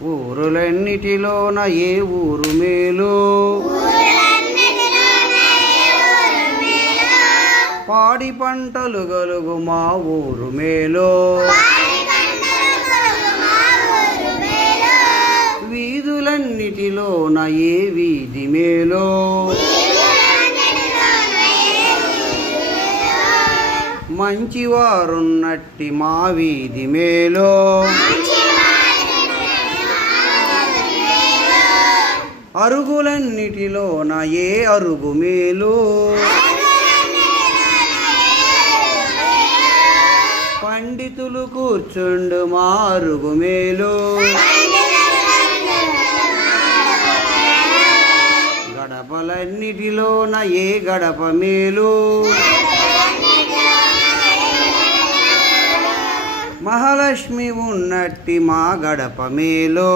ఊరులన్నిటిలోన ఏ ఊరు మేలు పాడి పంటలు గలుగు మా ఊరు మేలు వీధులన్నిటిలోన ఏ వీధి మేలు మంచివారున్నట్టి మా వీధి మేలు అరుగులన్నిటిలోన ఏ అరుగు మేలు పండితులు కూర్చుండు మా అరుగు మేలు గడపలన్నిటిలోన ఏ గడప మేలు మహాలక్ష్మి ఉన్నట్టి మా గడప మేలు